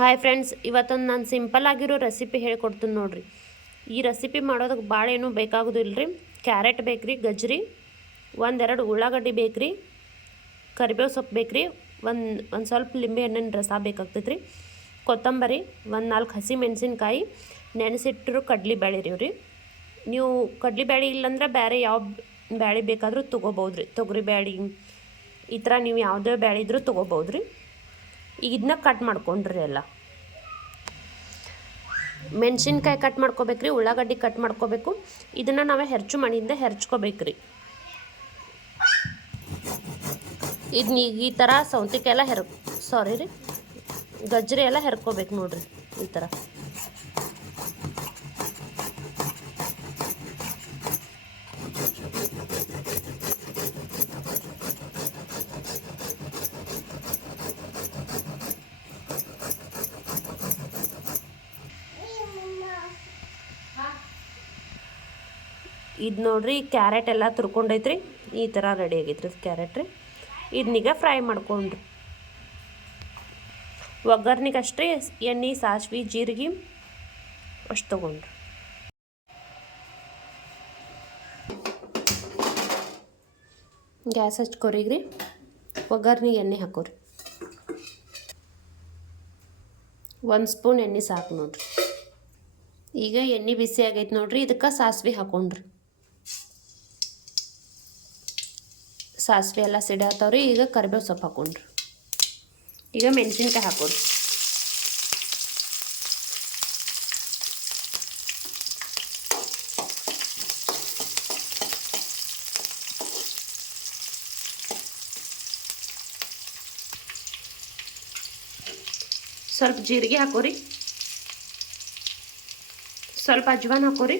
Hi friends, ಇವತ್ತೊಂದು ನಾನು simple ಆಗಿರೋ ರೆಸಿಪಿ ಹೇಳ್ಕೊಡ್ತೀನಿ ನೋಡ್ರಿ. ಈ ರೆಸಿಪಿ ಮಾಡೋದಕ್ಕೆ ಭಾಳ ಏನೂ ಬೇಕಾಗೋದಿಲ್ಲ ರೀ. ಕ್ಯಾರೆಟ್ ಬೇಕ್ರಿ, ಗಜ್ರಿ, ಒಂದೆರಡು ಉಳ್ಳಾಗಡ್ಡಿ ಬೇಕ್ರಿ, ಕರಿಬೇವು ಸೊಪ್ಪು ಬೇಕ್ರಿ, ಒಂದು ಸ್ವಲ್ಪ ಲಿಂಬೆ ಹಣ್ಣಿನ ರಸ ಬೇಕಾಗ್ತೈತೆ ರೀ, ಕೊತ್ತಂಬರಿ, ಒಂದು 4 ಹಸಿ ಮೆಣಸಿನ್ಕಾಯಿ, ನೆನೆಸಿಟ್ಟಿರೋ ಕಡ್ಲಿಬೇಳೆ ರೀ. ನೀವು ಕಡ್ಲಿಬೇಳೆ ಇಲ್ಲಾಂದ್ರೆ ಬೇರೆ ಯಾವ ಬೇಳೆ ಬೇಕಾದರೂ ತೊಗೋಬೋದು ರೀ. ತೊಗರಿ ಬೇಳೆ ಈ ಥರ ನೀವು ಯಾವುದೇ ಬೇಳೆ ಇದ್ರೂ ತೊಗೋಬೋದು ರೀ. ಈಗ ಇದನ್ನ ಕಟ್ ಮಾಡ್ಕೊಂಡ್ರಿ. ಎಲ್ಲ ಮೆಣಸಿನ್ಕಾಯಿ ಕಟ್ ಮಾಡ್ಕೋಬೇಕ್ರಿ, ಉಳ್ಳಾಗಡ್ಡಿ ಕಟ್ ಮಾಡ್ಕೋಬೇಕು. ಇದನ್ನು ನಾವೇ ಹೆರ್ಚು ಮಣಿಯಿಂದ ಹೆರ್ಚ್ಕೋಬೇಕ್ರಿ. ಇದನ್ನ ಈ ಥರ ಸೌತೆಕಾಯಿ ಎಲ್ಲ ಗಜ್ರಿ ಎಲ್ಲ ಹೆರ್ಕೋಬೇಕು ನೋಡ್ರಿ. ಈ ಥರ ಇದು ನೋಡ್ರಿ, ಕ್ಯಾರೆಟ್ ಎಲ್ಲ ತುರ್ಕೊಂಡೈತ್ರಿ. ಈ ಥರ ರೆಡಿ ಆಗೈತ್ರಿ ಕ್ಯಾರೆಟ್ ರೀ. ಇದನ್ನೀಗ ಫ್ರೈ ಮಾಡ್ಕೊಂಡ್ರಿ. ಒಗ್ಗರ್ನಿಗೆ ಅಷ್ಟೇ ಎಣ್ಣೆ, ಸಾಸಿವೆ, ಜೀರಿಗೆ ಅಷ್ಟು ತೊಗೊಂಡ್ರಿ. ಗ್ಯಾಸ್ ಹಚ್ಕೊರಿಗ್ರಿ. ಒಗ್ಗರ್ನಿಗೆ ಎಣ್ಣೆ ಹಾಕೋರಿ. 1 ಸ್ಪೂನ್ ಎಣ್ಣೆ ಸಾಕು ನೋಡ್ರಿ. ಈಗ ಎಣ್ಣೆ ಬಿಸಿ ಆಗೈತೆ ನೋಡ್ರಿ. ಇದಕ್ಕೆ ಸಾಸಿವೆ ಹಾಕೊಂಡ್ರಿ. ಸಾಸಿವೆ ಎಲ್ಲ ಸಿಡಾತವ್ರಿ. ಈಗ ಕರಿಬೇವು ಸೊಪ್ಪು ಹಾಕೊಂಡ್ರಿ. ಈಗ ಮೆಣಸಿನ್ಕಾಯಿ ಹಾಕೋರಿ. ಸ್ವಲ್ಪ ಜೀರಿಗೆ ಹಾಕೋರಿ. ಸ್ವಲ್ಪ ಅಜ್ವಾನ ಹಾಕೋರಿ.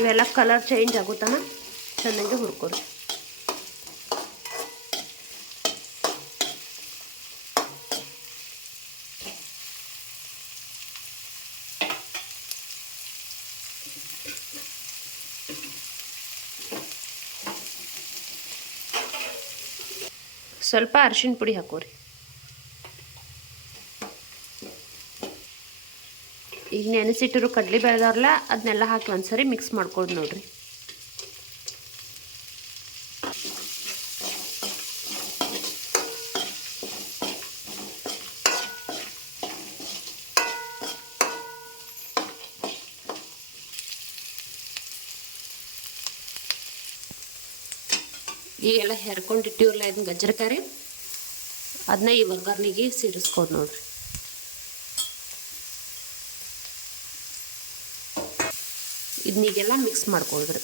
ಇವೆಲ್ಲ ಕಲರ್ ಚೇಂಜ್ ಆಗುತ್ತಾನ ಚೆನ್ನಾಗಿ ಹುರ್ಕೊರಿ. ಸ್ವಲ್ಪ ಅರಿಶಿನ ಪುಡಿ ಹಾಕೋರಿ. ಈಗ ನೆನೆಸಿಟ್ಟಿರೋ ಕಡ್ಲಿ ಬೆಳೆದವ್ರಲ್ಲ ಅದನ್ನೆಲ್ಲ ಹಾಕಿ ಒಂದ್ಸರಿ ಮಿಕ್ಸ್ ಮಾಡ್ಕೊಂಡು ನೋಡ್ರಿ. ಈಗೆಲ್ಲ ಹೆರ್ಕೊಂಡಿಟ್ಟಿವ್ರಲ್ಲ ಇದನ್ನ ಗಜ್ಜರಿಕಾಯಿ, ಅದನ್ನ ಈ ಒಗ್ಗರ್ನಿಗೆ ಸೇರಿಸ್ಕೊಂಡು ನೋಡ್ರಿ. ಇದನ್ನಿಗೆಲ್ಲ ಮಿಕ್ಸ್ ಮಾಡ್ಕೊಳ್ರಿ.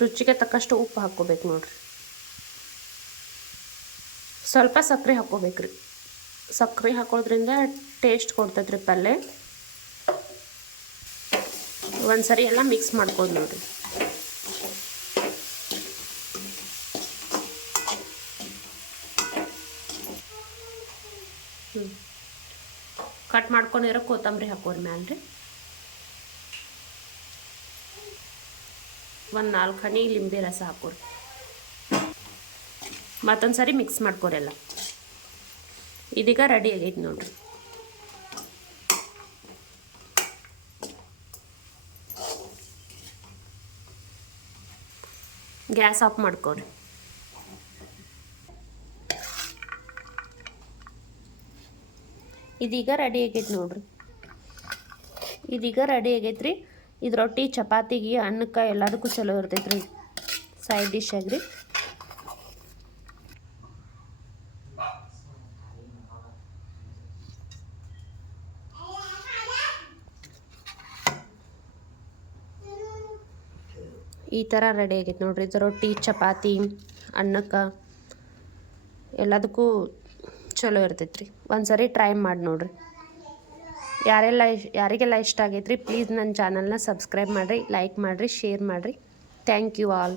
ರುಚಿಗೆ ತಕ್ಕಷ್ಟು ಉಪ್ಪು ಹಾಕ್ಕೋಬೇಕು ನೋಡ್ರಿ. ಸ್ವಲ್ಪ ಸಕ್ಕರೆ ಹಾಕ್ಕೋಬೇಕ್ರಿ. ಸಕ್ಕರೆ ಹಾಕೋದ್ರಿಂದ ಟೇಸ್ಟ್ ಕೊಡ್ತೈತ್ರಿ ಪಲ್ಯ. ಒಂದ್ಸರಿ ಎಲ್ಲ ಮಿಕ್ಸ್ ಮಾಡ್ಕೊಂಡು ನೋಡ್ರಿ. ಕಟ್ ಮಾಡ್ಕೊಂಡಿರೋ ಕೊತ್ತಂಬರಿ ಹಾಕೋರಿ ಮ್ಯಾಲೆ ರೀ. 1 4 ಹನಿ ಲಿಂಬೆ ರಸ ಹಾಕೋರಿ. ಮತ್ತೊಂದು ಸರಿ ಮಿಕ್ಸ್ ಮಾಡ್ಕೋರೆಲ್ಲ. ಇದೀಗ ರೆಡಿ ಆಗೈತೆ ನೋಡ್ರಿ. ಗ್ಯಾಸ್ ಆಫ್ ಮಾಡ್ಕೋರಿ. ಇದೀಗ ರೆಡಿ ಆಗೈತೆ ನೋಡ್ರಿ. ಇದೀಗ ರೆಡಿ ಆಗೈತ್ರಿ. ಇದು ರೊಟ್ಟಿ, ಚಪಾತಿಗೆ, ಅನ್ನಕ್ಕೆ ಎಲ್ಲದಕ್ಕೂ ಚಲೋ ಇರ್ತೈತ್ರಿ. ಸೈಡ್ ಡಿಶ್ ಆಗ್ರಿ. ಈ ಥರ ರೆಡಿ ಆಗೈತೆ ನೋಡ್ರಿ. ಇದು ರೊಟ್ಟಿ, ಚಪಾತಿ, ಅನ್ನಕ್ಕೆ ಎಲ್ಲದಕ್ಕೂ ಚಲೋ ಇರ್ತೈತ್ರಿ. ಒಂದ್ಸರಿ ಟ್ರೈ ಮಾಡಿ ನೋಡ್ರಿ. ಯಾರಿಗೆಲ್ಲ ಇಷ್ಟ ಆಗೈತ್ರಿ ಪ್ಲೀಸ್ ನನ್ನ ಚಾನಲ್ನ ಸಬ್ಸ್ಕ್ರೈಬ್ ಮಾಡಿರಿ, ಲೈಕ್ ಮಾಡಿರಿ, ಶೇರ್ ಮಾಡಿರಿ. Thank you all.